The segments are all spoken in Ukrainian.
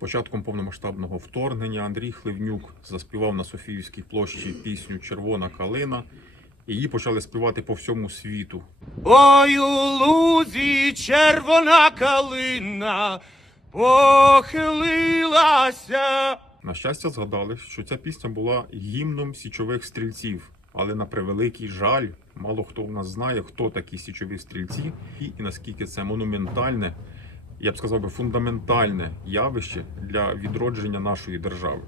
початком повномасштабного вторгнення Андрій Хливнюк заспівав на Софіївській площі пісню Червона калина. Її почали співати по всьому світу. Ой, у лузі червона калина похилилася. На щастя, згадали, що ця пісня була гімном січових стрільців. Але на превеликий жаль, мало хто в нас знає, хто такі січові стрільці, і, і наскільки це монументальне, я б сказав би, фундаментальне явище для відродження нашої держави.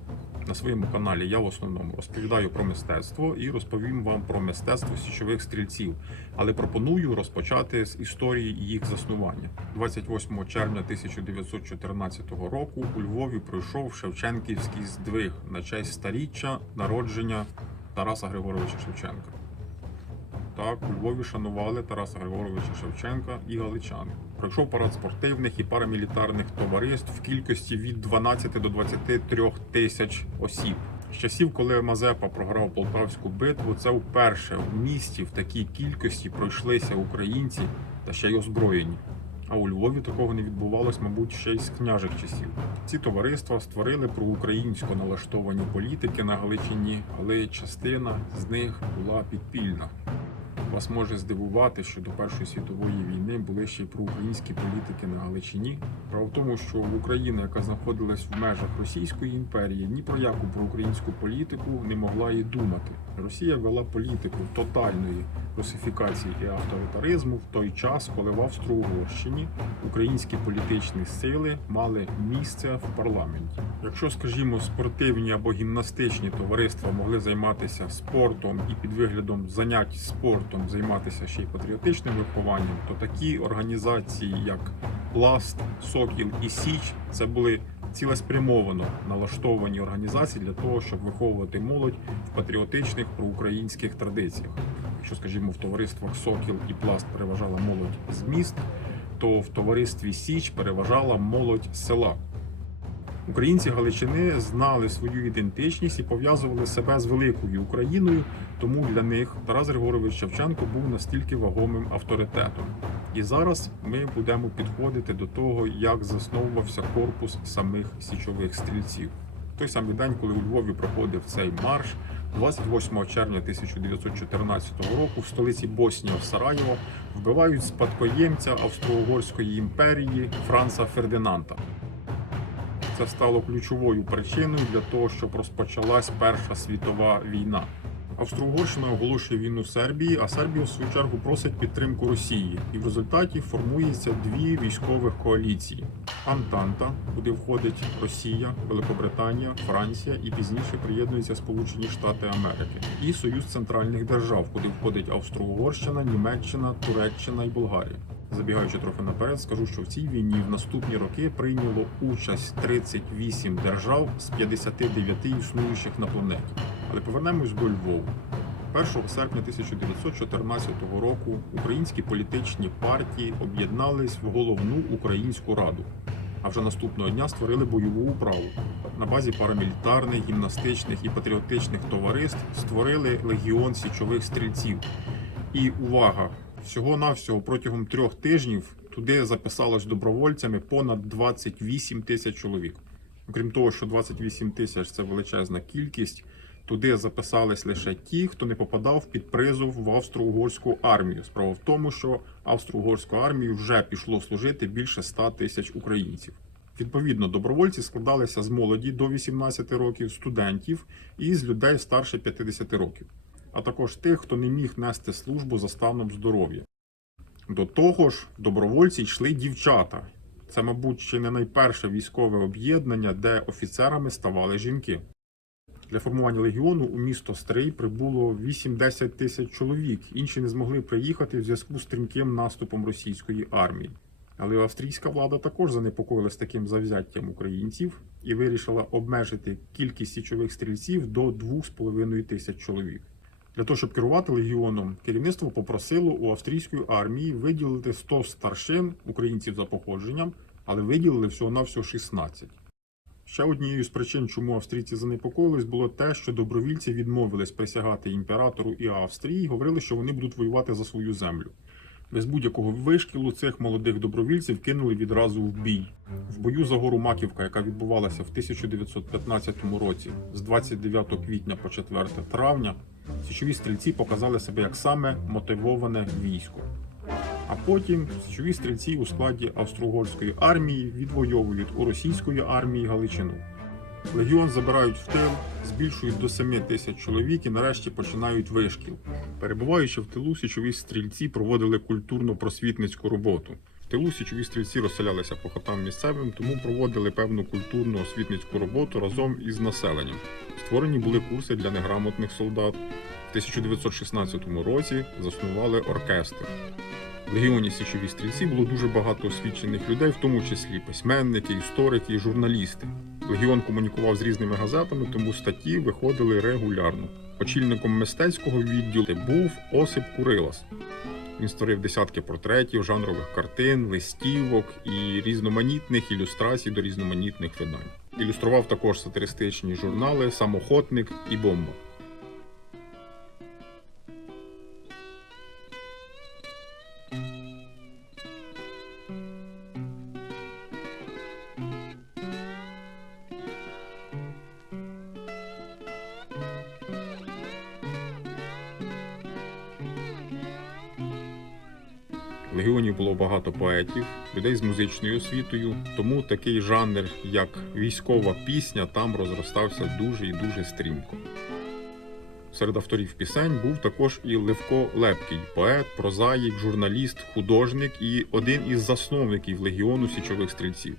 На своєму каналі я в основному розповідаю про мистецтво і розповім вам про мистецтво січових стрільців. Але пропоную розпочати з історії їх заснування. 28 червня 1914 року у Львові пройшов Шевченківський здвиг на честь старіччя народження Тараса Григоровича Шевченка. Так, у Львові шанували Тараса Григоровича Шевченка і галичани. Пройшов парад спортивних і парамілітарних товариств в кількості від 12 до 23 тисяч осіб. З часів, коли Мазепа програв Полтавську битву, це вперше в місті в такій кількості пройшлися українці та ще й озброєні. А у Львові такого не відбувалось, мабуть, ще й з княжих часів. Ці товариства створили проукраїнсько налаштовані політики на Галичині, але частина з них була підпільна. Вас може здивувати, що до Першої світової війни були ще й проукраїнські політики на Галичині. Справа в тому, що Україна, яка знаходилась в межах Російської імперії, ні про яку проукраїнську політику не могла і думати. Росія вела політику тотальної русифікації і авторитаризму в той час, коли в Австро-Угорщині українські політичні сили мали місце в парламенті. Якщо, скажімо, спортивні або гімнастичні товариства могли займатися спортом і під виглядом занять спортом займатися ще й патріотичним вихованням, то такі організації, як Пласт, Сокіл і Січ, це були цілеспрямовано налаштовані організації для того, щоб виховувати молодь в патріотичних проукраїнських традиціях. Якщо, скажімо, в товариствах Сокіл і Пласт переважала молодь з міст, то в товаристві Січ переважала молодь з села. Українці Галичини знали свою ідентичність і пов'язували себе з великою Україною, тому для них Тарас Григорович Шевченко був настільки вагомим авторитетом. І зараз ми будемо підходити до того, як засновувався корпус самих січових стрільців. Той самий день, коли у Львові проходив цей марш, 28 червня 1914 року в столиці Боснії Сараєво вбивають спадкоємця Австро-Угорської імперії Франца Фердинанда. Це стало ключовою причиною для того, щоб розпочалась Перша світова війна. Австро-Угорщина оголошує війну Сербії, а Сербія в свою чергу просить підтримку Росії. І в результаті формується дві військових коаліції: Антанта, куди входить Росія, Великобританія, Франція і пізніше приєднуються Сполучені Штати Америки, і Союз центральних держав, куди входить Австро-Угорщина, Німеччина, Туреччина і Болгарія. Забігаючи трохи наперед, скажу, що в цій війні в наступні роки прийняло участь 38 держав з 59 існуючих на планеті. Але повернемось до Львову. 1 серпня 1914 року українські політичні партії об'єднались в головну українську раду. А вже наступного дня створили бойову управу. На базі парамілітарних, гімнастичних і патріотичних товариств створили легіон січових стрільців. І увага! Всього-навсього протягом трьох тижнів туди записалось добровольцями понад 28 тисяч чоловік. Окрім того, що 28 тисяч це величезна кількість. Туди записались лише ті, хто не попадав під призов в австро-угорську армію. Справа в тому, що австро-угорську армію вже пішло служити більше 100 тисяч українців. Відповідно, добровольці складалися з молоді до 18 років, студентів і з людей старше 50 років, а також тих, хто не міг нести службу за станом здоров'я. До того ж, добровольці йшли дівчата. Це, мабуть, ще не найперше військове об'єднання, де офіцерами ставали жінки. Для формування легіону у місто Стрий прибуло 8-10 тисяч чоловік. Інші не змогли приїхати в зв'язку з стрімким наступом російської армії. Але австрійська влада також занепокоїлась таким завзяттям українців і вирішила обмежити кількість січових стрільців до 2,5 тисяч чоловік. Для того, щоб керувати легіоном, керівництво попросило у австрійської армії виділити 100 старшин українців за походженням, але виділили всього-навсього 16. Ще однією з причин, чому австрійці занепокоїлись, було те, що добровільці відмовились присягати імператору і Австрії говорили, що вони будуть воювати за свою землю. Без будь-якого вишкілу цих молодих добровільців кинули відразу в бій. В бою за гору Маківка, яка відбувалася в 1915 році з 29 квітня по 4 травня, січові стрільці показали себе як саме мотивоване військо. А потім січові стрільці у складі австро-угорської армії відвоюють у російської армії Галичину. Легіон забирають в тил, збільшують до 7 тисяч чоловік і нарешті починають вишкіл. Перебуваючи в тилу, січові стрільці проводили культурно-просвітницьку роботу. В тилу січові стрільці розселялися по хатам місцевим, тому проводили певну культурну освітницьку роботу разом із населенням. Створені були курси для неграмотних солдат. В 1916 році заснували оркестр. Легіоні січові стрільці було дуже багато освічених людей, в тому числі письменники, історики і журналісти. Легіон комунікував з різними газетами, тому статті виходили регулярно. Очільником мистецького відділу був Осип Курилас. Він створив десятки портретів, жанрових картин, листівок і різноманітних ілюстрацій до різноманітних видань. Ілюстрував також сатиристичні журнали Самохотник і Бомба. В легіоні було багато поетів, людей з музичною освітою, тому такий жанр, як військова пісня, там розростався дуже і дуже стрімко. Серед авторів пісень був також і Левко Лепкий, поет, прозаїк, журналіст, художник і один із засновників легіону січових стрільців.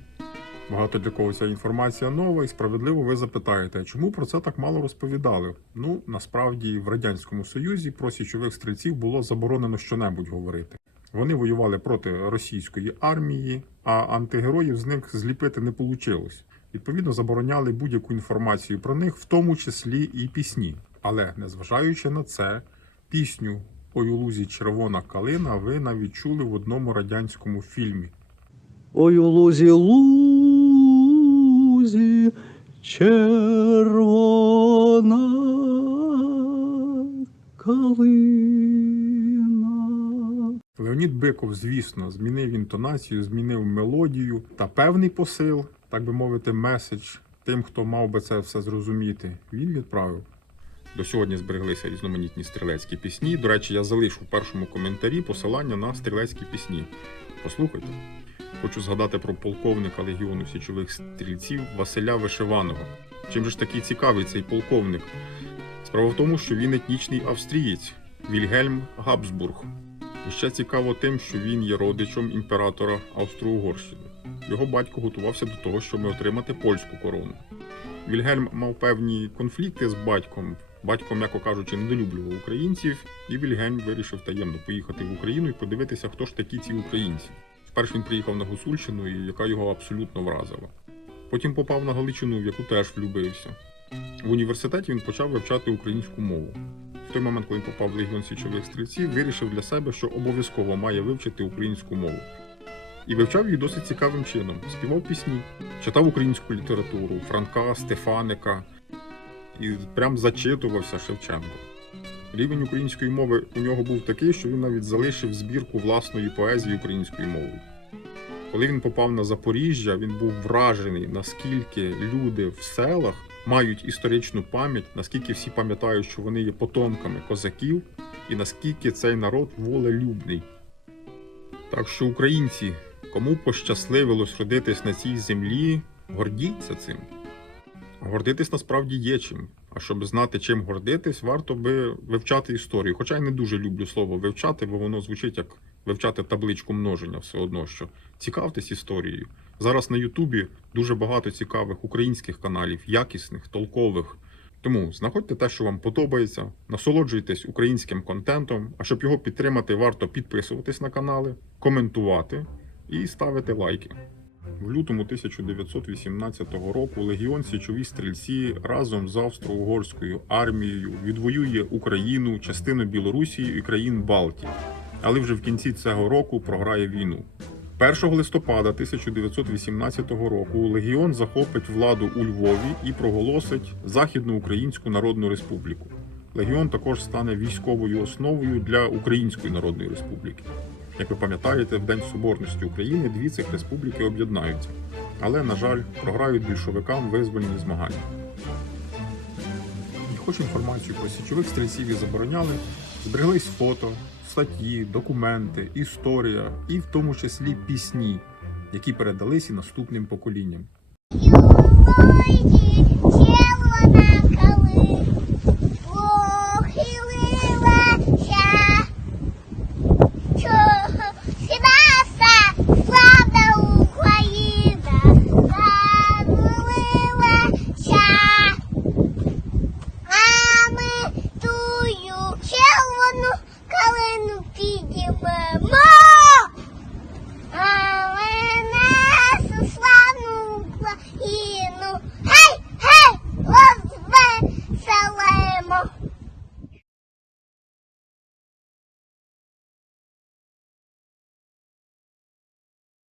Багато для кого ця інформація нова, і справедливо ви запитаєте, чому про це так мало розповідали? Ну насправді в радянському союзі про січових стрільців було заборонено щонебудь говорити. Вони воювали проти російської армії, а антигероїв з них зліпити не вийшло. Відповідно, забороняли будь-яку інформацію про них, в тому числі і пісні. Але незважаючи на це, пісню «Ой у лузі червона калина ви навіть чули в одному радянському фільмі. Ой у лузі лузі червона калина. Леонід Биков, звісно, змінив інтонацію, змінив мелодію та певний посил, так би мовити, меседж тим, хто мав би це все зрозуміти. Він відправив. До сьогодні збереглися різноманітні стрілецькі пісні. До речі, я залишу в першому коментарі посилання на стрілецькі пісні. Послухайте. Хочу згадати про полковника легіону січових стрільців Василя Вишиваного. Чим же ж такий цікавий цей полковник? Справа в тому, що він етнічний австрієць Вільгельм Габсбург. І ще цікаво тим, що він є родичем імператора Австро-Угорщини. Його батько готувався до того, щоб отримати польську корону. Вільгельм мав певні конфлікти з батьком. Батько, м'яко кажучи, недолюблював українців, і Вільгельм вирішив таємно поїхати в Україну і подивитися, хто ж такі ці українці. Спершу він приїхав на Гусульщину, яка його абсолютно вразила. Потім попав на Галичину, в яку теж влюбився. В університеті він почав вивчати українську мову. В той момент, коли він попав в легіон січових стрільців, вирішив для себе, що обов'язково має вивчити українську мову. І вивчав її досить цікавим чином. Співав пісні, читав українську літературу, Франка, Стефаника і прям зачитувався Шевченко. Рівень української мови у нього був такий, що він навіть залишив збірку власної поезії українською мовою. Коли він попав на Запоріжжя, він був вражений, наскільки люди в селах мають історичну пам'ять, наскільки всі пам'ятають, що вони є потомками козаків, і наскільки цей народ волелюбний. Так що, українці, кому пощасливилось родитись на цій землі, гордіться цим. Гордитись насправді є чим. А щоб знати, чим гордитись, варто би вивчати історію. Хоча я не дуже люблю слово вивчати, бо воно звучить як вивчати табличку множення все одно, що цікавтесь історією. Зараз на Ютубі дуже багато цікавих українських каналів, якісних, толкових. Тому знаходьте те, що вам подобається, насолоджуйтесь українським контентом. А щоб його підтримати, варто підписуватись на канали, коментувати і ставити лайки. В лютому 1918 року легіон Січові стрільці разом з австро-угорською армією відвоює Україну, частину Білорусі і країн Балтії. Але вже в кінці цього року програє війну. 1 листопада 1918 року легіон захопить владу у Львові і проголосить Західноукраїнську Народну Республіку. Легіон також стане військовою основою для Української Народної Республіки. Як ви пам'ятаєте, в День Соборності України дві цих республіки об'єднаються, але, на жаль, програють більшовикам визвольні змагання. І хоч інформацію про січових стрільців і забороняли, збереглись фото, статті, документи, історія і в тому числі пісні, які передались і наступним поколінням. you, Mom.